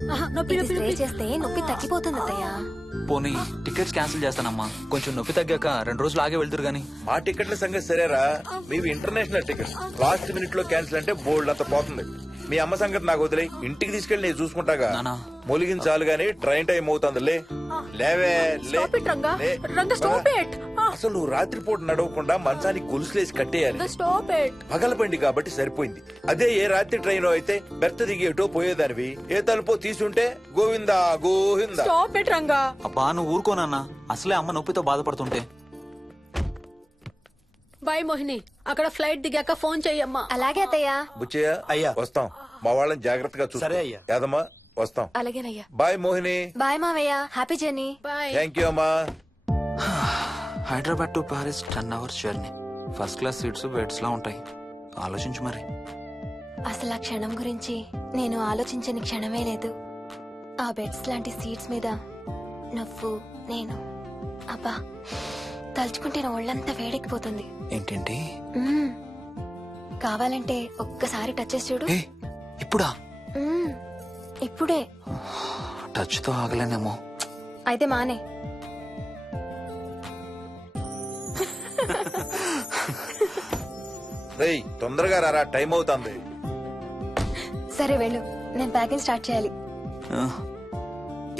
ఇది స్ప్రే చేస్తే నొప్పి తగ్గిపోతుంది అత్తయ్య. పోనీ టికెట్స్ క్యాన్సిల్ చేస్తానమ్మా, కొంచెం నొప్పి తగ్గాక 2 రోజులు ఆగే వెళ్తురు గాని. మా టికెట్ల సంగతి సరేరా, మీవి ఇంటర్నేషనల్ టికెట్స్. లాస్ట్ మినిట్ లో క్యాన్సిల్ అంటే బోల్డ్ అంత పోతుంది. మీ అమ్మ సంగతి నాకు వదిలే, ఇంటికి తీసుకెళ్ళి నేను చూసుకుంటాగా. మొలిగించాలు గాని ట్రైన్ టైం అవుతుంది. లేవే అసలు నువ్వు రాత్రిపూట నడవకుండా మంచానికి గొలుసులేసి కట్టేయాలి. పగలబండి కాబట్టి సరిపోయింది. అదే ఏ రాత్రి ట్రైన్ అయితే బెర్త దిగి ఎటో పోయేదానివి, ఏ తలుపో తీసుంటే గోవిందా గోవిందా. అబ్బా నువ్వు ఊరుకోనన్నా, అసలే అమ్మ నొప్పితో బాధపడుతుంటే. బాయ్ మోహిని, అక్కడ ఫ్లైట్ దిగాక ఫోన్ చెయ్యమ్మా. అలాగే అత్తయ్య. బుచ్చయ్య అయ్యా వస్తాం, మా వాళ్ళని జాగ్రత్తగా చూసుకో. సరే అయ్యా. యాదమ్మా వస్తాం. అలాగేనయ్యా. బాయ్ మోహిని. బాయ్ మావయ్య, happy journey. Bye. Thank you అమ్మా. Hyderabad to Paris 10 hours journey. First class seats beds లా ఉంటాయి. ఆలోచించు మరి. అసలు ఆ క్షణం గురించి నేను ఆలోచించని క్షణమే లేదు. ఆ బెడ్స్ లాంటి సీట్స్ మీద నువ్వు నేను, అబ్బా తలుచుకుంటే నా ఒళ్ళంతా వేడెక్కిపోతుంది. ఏంటంటే కావాలంటే ఒక్కసారి టచ్ చేసి చూడు. ఇప్పుడా? ఇప్పుడే. టచ్ తో ఆగలేనేమో. అయితే మానే. రేయ్ తొందరగా రారా, టైం అవుతుంది. సరే వెళ్ళు, నేను ప్యాకింగ్ స్టార్ట్ చేయాలి.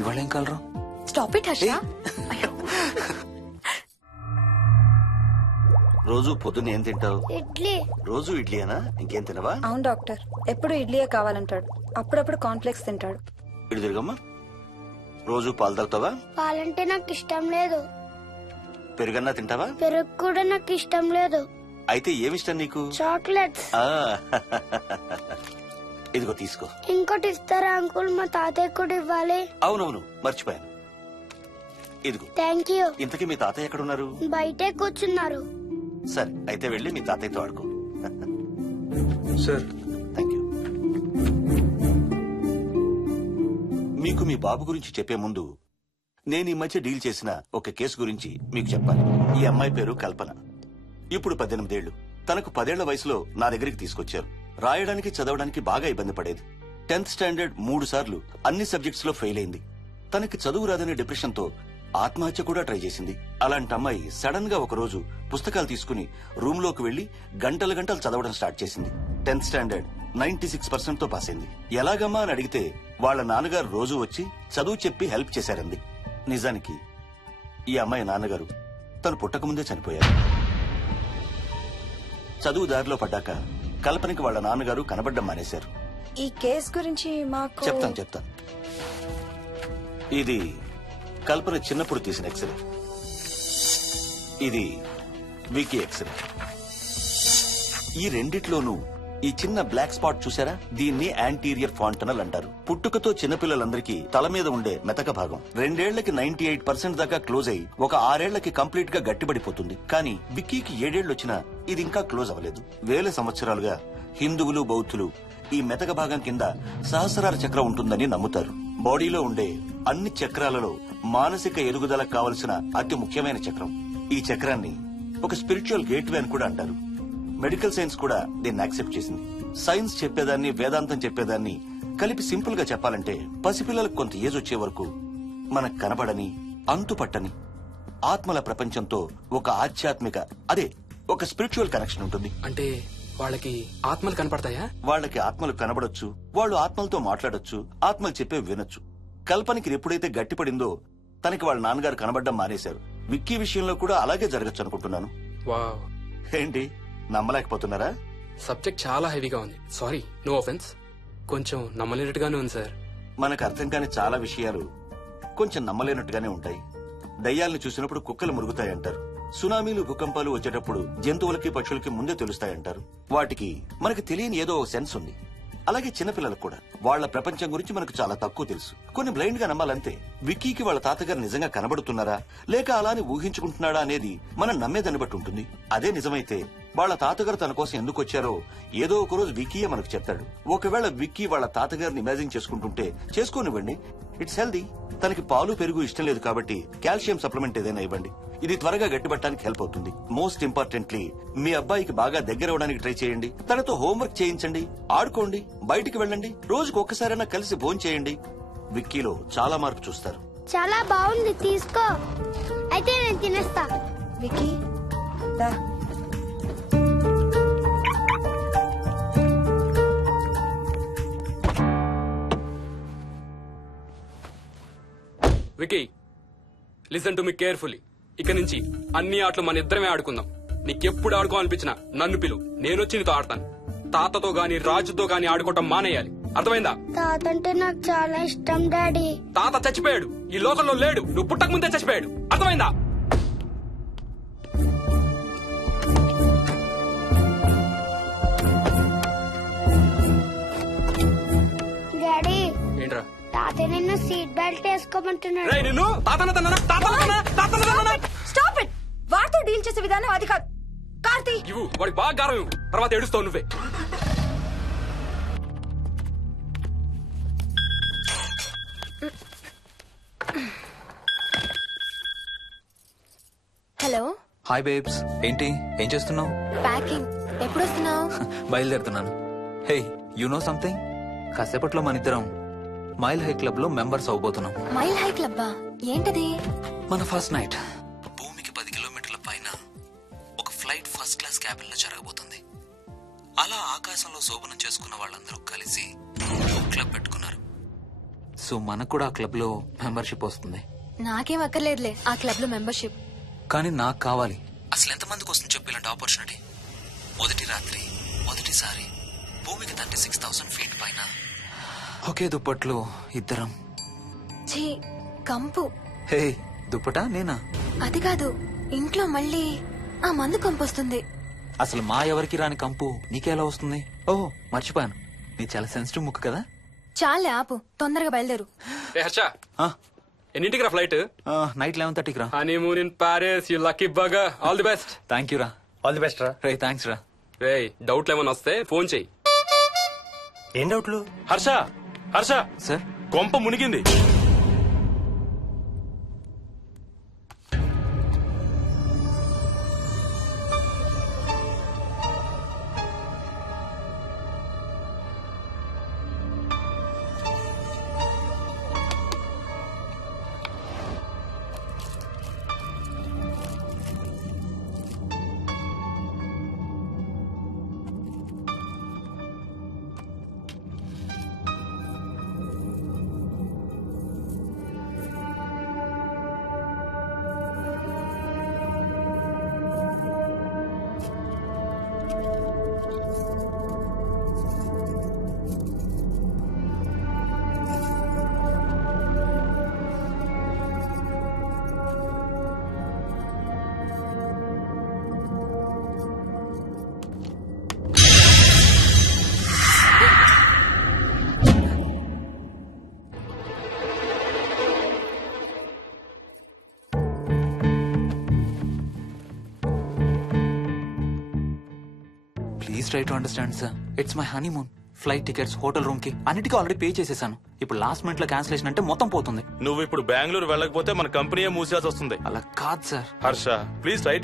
ఇవాళ ఏం కలరు? Stop it Harsha. రోజు పొద్దున్న ఏం తింటావు? ఇడ్లీ. రోజు ఇడ్లీనా? ఇంకేం తినవా? అవును డాక్టర్, ఎప్పుడు ఇడ్లీయే కావాలంటాడు. అప్పుడప్పుడు కాన్ఫ్లెక్స్ తింటాడు. ఇటు తిరగమ్మా. రోజు పాలు తాగుతావా? పాలంటే నాకు ఇష్టం లేదు. పెరుగన్నా తింటావా? పెరుగు కూడా నాకు ఇష్టం లేదు. అయితే ఏమిష్టం నీకు? చాక్లెట్స్. ఇదిగో తీసుకో. ఇంకోటి ఇస్తారా అంకుల్? మా తాతయ్య కూడా ఇవ్వాలి. అవునవును మర్చిపోయాను. ఇదిగో. Thank you. ఇంతకీ మీ తాతయ్య ఎక్కడున్నారు? బయటే కూర్చున్నారు. సరే అయితే వెళ్ళి మీ తాతయ్యతో ఆడుకో. Sir thank you. మీకు మీ బాబు గురించి చెప్పే ముందు నేను ఈ మధ్య డీల్ చేసిన ఒక కేసు గురించి మీకు చెప్పాలి. ఈ అమ్మాయి పేరు కల్పన. ఇప్పుడు 18 ఏళ్లు. తనకు 10 ఏళ్ల వయసులో నా దగ్గరికి తీసుకొచ్చారు. రాయడానికి చదవడానికి బాగా ఇబ్బంది పడేది. 10th స్టాండర్డ్ 3 సార్లు అన్ని సబ్జెక్ట్స్ లో ఫెయిల్ అయింది. తనకి చదువు రాదనే డిప్రెషన్ తో ఆత్మహత్య కూడా ట్రై చేసింది. అలాంటి అమ్మాయి సడన్ గా ఒక రోజు పుస్తకాలు తీసుకుని రూమ్ లోకి వెళ్లి గంటలు గంటలు చదవడం స్టార్ట్ చేసింది. 10th స్టాండర్డ్ 96% తో పాస్ అయింది. ఎలాగమ్మా అని అడిగితే వాళ్ళ నాన్నగారు రోజు వచ్చి చదువు చెప్పి హెల్ప్ చేశారంది. నిజానికి ఈ అమ్మాయి నాన్నగారు తను పుట్టకముందే చనిపోయారు. చదువు దారిలో పడ్డాక కల్పనకి వాళ్ళ నాన్నగారు కనబడ్డం మానేశారు. ఈ కేస్ గురించి మాకు చెప్తాను. ఇది కల్పన చిన్నప్పుడు తీసిన ఎక్స్రే. ఇది వికీ ఎక్స్రే. ఈ రెండిట్లోనూ ఈ చిన్న బ్లాక్ స్పాట్ చూసారా? దీన్ని యాంటీరియర్ ఫాంటనల్ అంటారు. పుట్టుకతో చిన్నపిల్లలందరికీ తల మీద ఉండే మెతక భాగం 2 ఏళ్లకి 98% దాకా క్లోజ్ అయ్యి ఒక 6 ఏళ్లకి కంప్లీట్ గా గట్టిపడిపోతుంది. కానీ విక్కీకి 7 ఏళ్లు వచ్చినా ఇది ఇంకా క్లోజ్ అవ్వలేదు. వేల సంవత్సరాలుగా హిందువులు బౌద్ధులు ఈ మెతక భాగం కింద సహస్రార చక్రం ఉంటుందని నమ్ముతారు. బాడీలో ఉండే అన్ని చక్రాలలో మానసిక ఎదుగుదలకు కావలసిన అతి ముఖ్యమైన చక్రం. ఈ చక్రాన్ని ఒక స్పిరిచువల్ గేట్వే అని కూడా అంటారు. మెడికల్ సైన్స్ కూడా దీన్ని యాక్సెప్ట్ చేసింది. సైన్స్ చెప్పేదాన్ని వేదాంతం చెప్పేదాన్ని కలిపి సింపుల్ గా చెప్పాలంటే పసిపిల్లలకు కొంత ఏజ్ వచ్చే వరకు మనకు కనబడని అంతుపట్టని ఆత్మల ప్రపంచంతో ఒక ఆధ్యాత్మిక ఒక స్పిరిచువల్ కనెక్షన్ ఉంటుంది. అంటే వాళ్ళకి ఆత్మలు కనపడతాయా? వాళ్ళకి ఆత్మలు కనబడొచ్చు, వాళ్ళు ఆత్మలతో మాట్లాడొచ్చు, ఆత్మలు చెప్పే వినొచ్చు. కల్పనకి ఎప్పుడైతే గట్టిపడిందో తనకి వాళ్ళ నాన్నగారు కనబడ్డం మానేశారు. విక్కీ విషయంలో కూడా అలాగే జరగచ్చు అనుకుంటున్నాను. వావ్, ఏంటి నమ్మలేకపోతున్నారా? సబ్జెక్ట్ చాలా హెవీగా ఉంది. Sorry, no offense. కొంచెం నమ్మలేనట్టుగానే ఉంది సార్. మనకు అర్థం కాని చాలా విషయాలు కొంచెం నమ్మలేనట్టుగానే ఉంటాయి. దయ్యాలను చూసినప్పుడు కుక్కలు మురుగుతాయంటారు. సునామీలు భూకంపాలు వచ్చేటప్పుడు జంతువులకి పక్షులకి ముందే తెలుస్తాయంటారు. వాటికి మనకు తెలియని ఏదో సెన్స్ ఉంది. అలాగే చిన్నపిల్లలకు కూడా వాళ్ల ప్రపంచం గురించి మనకు చాలా తక్కువ తెలుసు. కొన్ని బ్లైండ్ గా నమ్మాలంతే. విక్కీకి వాళ్ళ తాతగారు నిజంగా కనబడుతున్నారా లేక అలాని ఊహించుకుంటున్నాడా అనేది మనం నమ్మేదాన్ని బట్టి ఉంటుంది. అదే నిజమైతే వాళ్ళ తాతగారు తన కోసం ఎందుకు వచ్చారో ఏదో ఒక రోజు విక్కీయే మనకు చెప్తాడు. ఒకవేళ విక్కీ వాళ్ళ తాతగారిని ఇమాజిన్ చేసుకుంటుంటే చేసుకోనివ్వండి, ఇట్స్ హెల్దీ. తనకి పాలు పెరుగు ఇష్టం లేదు కాబట్టి కాల్షియం సప్లిమెంట్ ఏదైనా ఇవ్వండి. ఇది త్వరగా గట్టిపట్టడానికి హెల్ప్ అవుతుంది. మోస్ట్ ఇంపార్టెంట్లీ మీ అబ్బాయికి బాగా దగ్గర అవడానికి ట్రై చేయండి. తనతో హోంవర్క్ చేయించండి, ఆడుకోండి, బయటికి వెళ్ళండి, రోజుకు ఒక్కసారైనా కలిసి భోజనం చేయండి. విక్కీలో చాలా మార్పు చూస్తారు. చాలా బాగుంది, తీసుకో. అయితే నేను తినేస్తా. వికీ దా. Vicky listen to me carefully. ఇక నుంచి అన్ని ఆటలు మన ఇద్దరమే ఆడుకుందాం. నీకెప్పుడు ఆడుకోవాలనిపించినా నన్ను పిలు, నేనొచ్చి నీతో ఆడతాను. తాతతో గాని రాజుతో గాని ఆడుకోవటం మానేయాలి, అర్థమైందా? తాత అంటే నాకు చాలా ఇష్టం డాడీ. తాత చచ్చిపోయాడు, ఈ లోకంలో లేడు. నువ్వు పుట్టక ముందే చచ్చిపోయాడు, అర్థమైందా? డాడీ, ఏంట్రా తాత నిన్ను సీట్ బెల్ట్ వేసుకోమంటున్నాడు. రేయ్, నిన్ను తాతన స్టాప్ ఇట్. వాడితో డీల్ చేసే విధానం అది కాదు. కార్తీ ఇవ్వు, వాడికి బాగా గారం ఇవ్వు, తర్వాత ఏడుస్తావు నువ్వే. హలో, హాయ్ బేబ్స్, ఏంటి ఏం చేస్తున్నావు? ప్యాకింగ్. ఎప్పుడు వస్తున్నావు? బయలుదేరుతున్నాను. Hey, you know something? కాసేపట్లో మన ఇద్దరం మైల్ హై క్లబ్ లో మెంబర్స్ అవబోతున్నాం. మైల్ హై క్లబ్బా? ఏంటది? మన ఫస్ట్ నైట్ భూమికి 10 కిలోమీటర్ల పైన ఒక ఫ్లైట్ ఫస్ట్ క్లాస్ క్యాబిన్ లో జరగబోతుంది. అలా ఆకాశంలో శోభనం చేసుకున్న వాళ్ళందరూ కలిసి ఒక క్లబ్ పెట్టుకున్నారు. సో మనకు కూడా ఆ క్లబ్ లో మెంబర్షిప్ వస్తుంది. నాకేం అక్కర్లేదులే ఆ క్లబ్ లో మెంబర్షిప్. కానీ నాకు కావాలి. అసలు ఎంతమందికి వస్తుంది చెప్పు ఇలాంటి ఆపర్చునిటీ? మొదటి రాత్రి, మొదటిసారి భూమికి 36,000 ఫీట్ పైన ఒకే దుప్పట్లో ఇద్దరం. ఛీ, కంపు. హే, దుప్పటా నేనా? అది కాదు, ఇంట్లో మళ్ళీ ఆ మందు కంపొస్తుంది. అసలు మా ఎవరికి రాని కంపు నీకెలా వస్తుంది? ఓహో, మర్చిపోయాను, నీ చాలా సెన్సిటివ్ ముక్కు కదా. చాలే ఆపు, తొందరగా బయలుదేరు. ఏ హర్ష, ఎన్నింటికి రా ఫ్లైట్? నైట్ 11:30కి రా. Honeymoon in Paris, you lucky బగా. All the best. Thank you రా. ఆల్ ది బెస్ట్ రా. రే, థ్యాంక్స్ రా. రే, డౌట్లు ఏమైనా వస్తే ఫోన్ చెయ్యి. ఏం డౌట్లు? హర్ష, హర్ష, సార్, కొంప మునిగింది. Please try to understand sir. It's my honeymoon. Flight tickets, hotel room కి అన్నిటికీ ఆల్రెడీ పే చేసేసాను. ఇప్పుడు లాస్ట్ మినిట్ లో క్యాన్సిలేషన్ అంటే మొత్తం పోతుంది. నువ్వు ఇప్పుడు బెంగళూరు వెళ్ళకపోతే మన కంపెనీ మూసేయాల్సి వస్తుంది. అలా కాదు sir. Harsha, please try to